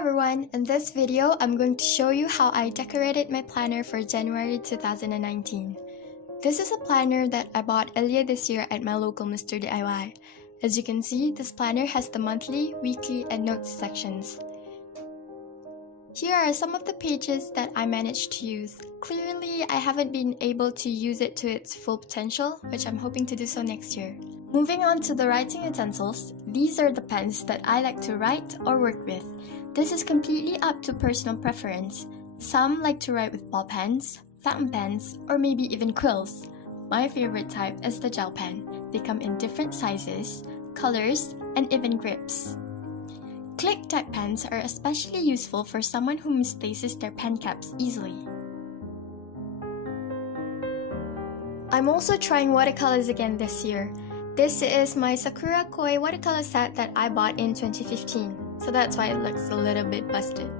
everyone, in this video I'm going to show you how I decorated my planner for January 2019. This is a planner that I bought earlier this year at my local Mr. DIY. As you can see, this planner has the monthly, weekly, and notes sections. Here are some of the pages that I managed to use. Clearly, I haven't been able to use it to its full potential, which I'm hoping to do so next year. Moving on to the writing utensils, these are the pens that I like to write or work with. This is completely up to personal preference. Some like to write with ball pens, fountain pens, or maybe even quills. My favorite type is the gel pen. They come in different sizes, colors, and even grips. Click type pens are especially useful for someone who misplaces their pen caps easily. I'm also trying watercolors again this year. This is my Sakura Koi watercolor set that I bought in 2015, so that's why it looks a little bit busted.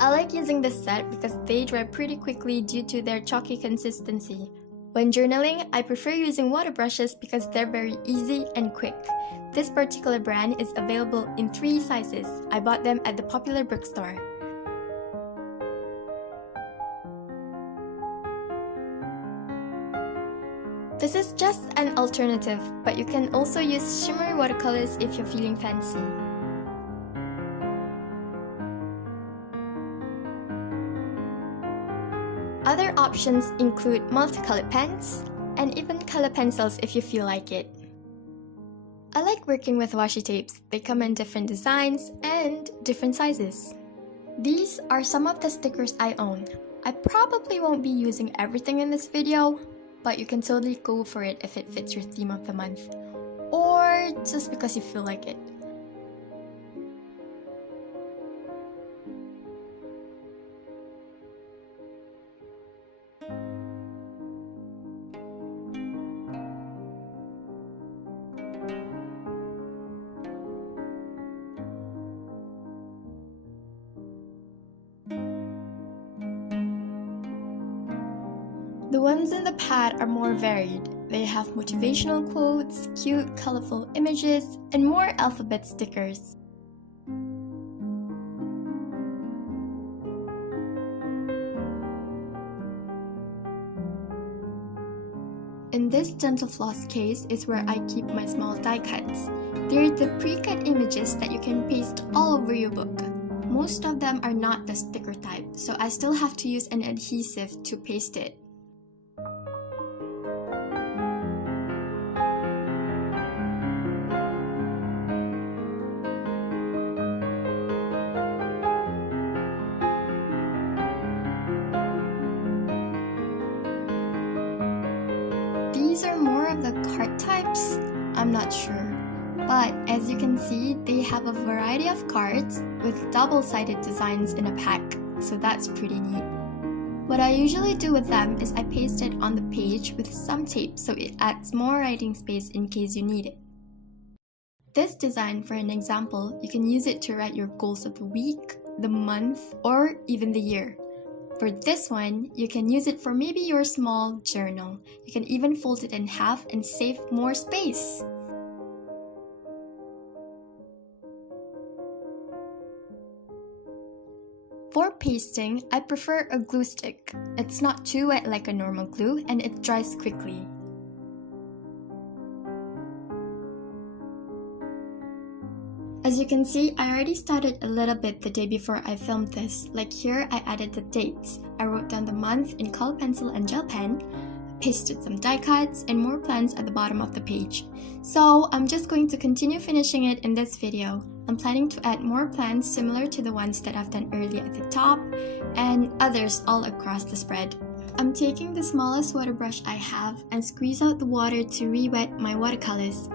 I like using this set because they dry pretty quickly due to their chalky consistency. When journaling, I prefer using water brushes because they're very easy and quick. This particular brand is available in 3 sizes. I bought them at the Popular bookstore. This is just an alternative, but you can also use shimmer watercolors if you're feeling fancy. Other options include multicolored pens, and even color pencils if you feel like it. I like working with washi tapes. They come in different designs and different sizes. These are some of the stickers I own. I probably won't be using everything in this video, but you can totally go for it if it fits your theme of the month, or just because you feel like it. The ones in the pad are more varied. They have motivational quotes, cute, colorful images, and more alphabet stickers. In this dental floss case is where I keep my small die cuts. They're the pre-cut images that you can paste all over your book. Most of them are not the sticker type, so I still have to use an adhesive to paste it. These are more of the card types? I'm not sure. But as you can see, they have a variety of cards with double-sided designs in a pack, so that's pretty neat. What I usually do with them is I paste it on the page with some tape so it adds more writing space in case you need it. This design, for an example, you can use it to write your goals of the week, the month, or even the year. For this one, you can use it for maybe your small journal. You can even fold it in half and save more space. For pasting, I prefer a glue stick. It's not too wet like a normal glue and it dries quickly. As you can see, I already started a little bit the day before I filmed this. Like here, I added the dates. I wrote down the month in color pencil and gel pen, pasted some die cuts, and more plans at the bottom of the page. So I'm just going to continue finishing it in this video. I'm planning to add more plans similar to the ones that I've done earlier at the top, and others all across the spread. I'm taking the smallest water brush I have and squeeze out the water to re-wet my watercolors.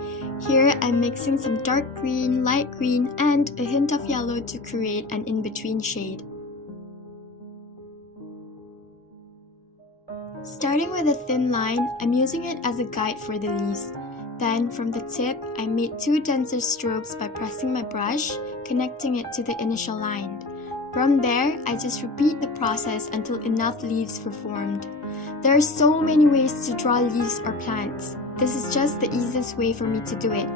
Here I'm mixing some dark green, light green, and a hint of yellow to create an in-between shade. Starting with a thin line, I'm using it as a guide for the leaves. Then from the tip, I made 2 denser strokes by pressing my brush, connecting it to the initial line. From there, I just repeat the process until enough leaves were formed. There are so many ways to draw leaves or plants. This is just the easiest way for me to do it.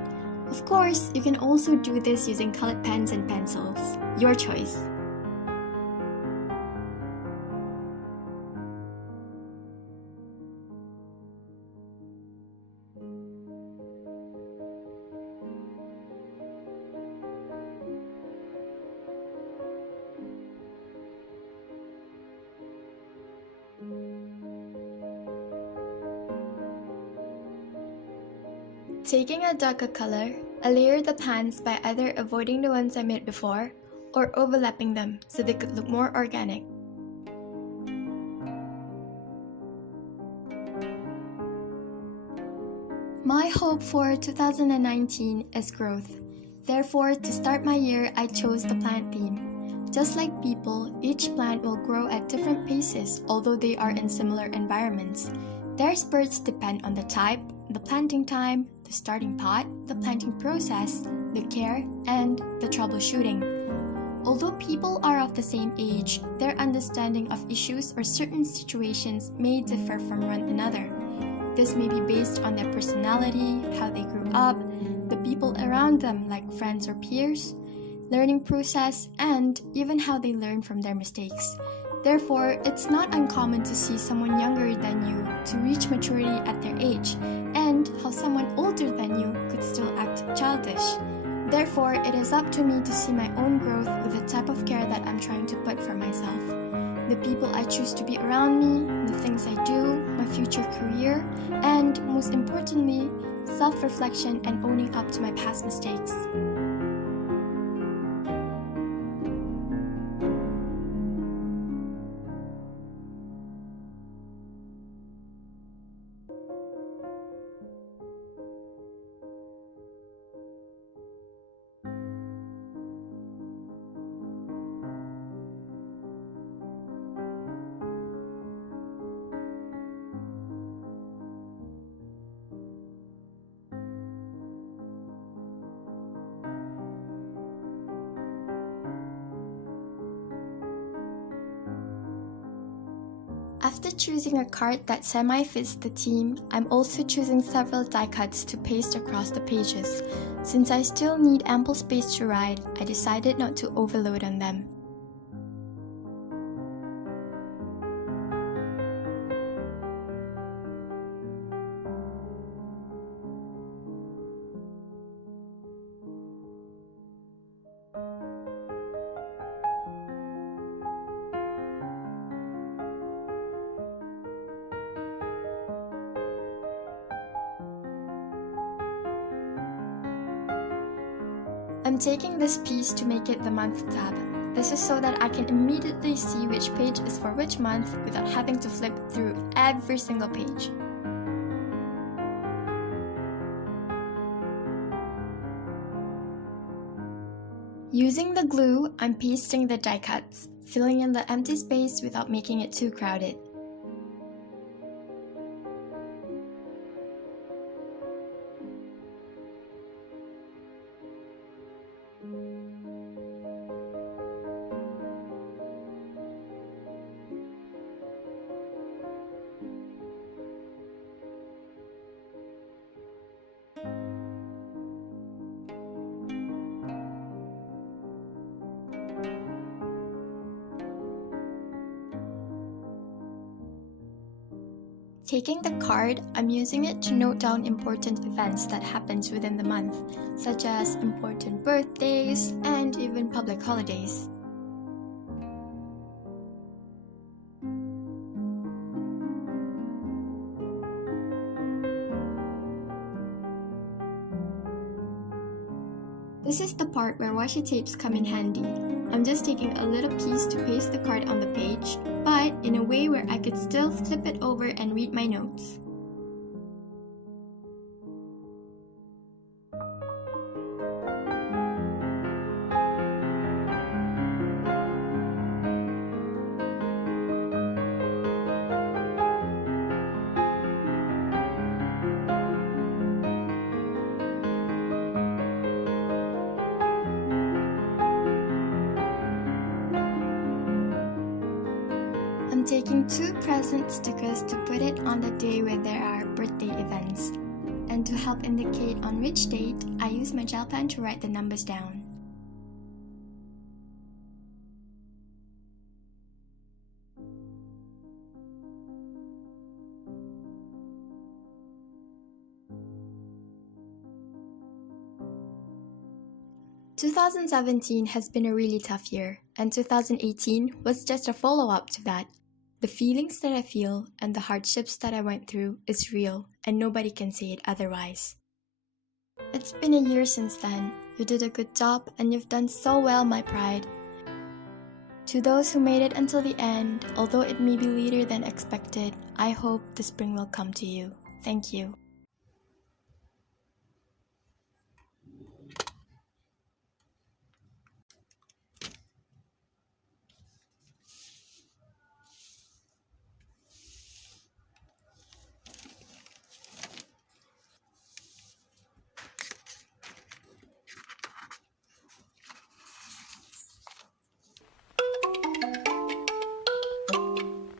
Of course, you can also do this using colored pens and pencils. Your choice. Taking a darker color, I layer the plants by either avoiding the ones I made before or overlapping them so they could look more organic. My hope for 2019 is growth. Therefore, to start my year, I chose the plant theme. Just like people, each plant will grow at different paces although they are in similar environments. Their spurts depend on the type, the planting time, the starting pot, the planting process, the care, and the troubleshooting. Although people are of the same age, their understanding of issues or certain situations may differ from one another. This may be based on their personality, how they grew up, the people around them like friends or peers, learning process, and even how they learn from their mistakes. Therefore, it's not uncommon to see someone younger than you to reach maturity at their age, and how someone older than you could still act childish. Therefore, it is up to me to see my own growth with the type of care that I'm trying to put for myself. The people I choose to be around me, the things I do, my future career, and most importantly, self-reflection and owning up to my past mistakes. After choosing a card that semi-fits the theme, I'm also choosing several die cuts to paste across the pages. Since I still need ample space to write, I decided not to overload on them. I'm taking this piece to make it the month tab. This is so that I can immediately see which page is for which month without having to flip through every single page. Using the glue, I'm pasting the die cuts, filling in the empty space without making it too crowded. Taking the card, I'm using it to note down important events that happens within the month, such as important birthdays and even public holidays. This is the part where washi tapes come in handy. I'm just taking a little piece to paste the card on the page, but in a way where I could still flip it over and read my notes. I'm taking 2 present stickers to put it on the day where there are birthday events. and to help indicate on which date, I use my gel pen to write the numbers down. "2017 has been a really tough year, and 2018 was just a follow-up to that. The feelings that I feel and the hardships that I went through is real, and nobody can say it otherwise. It's been a year since then. You did a good job, and you've done so well, my pride. To those who made it until the end, although it may be later than expected, I hope the spring will come to you. Thank you."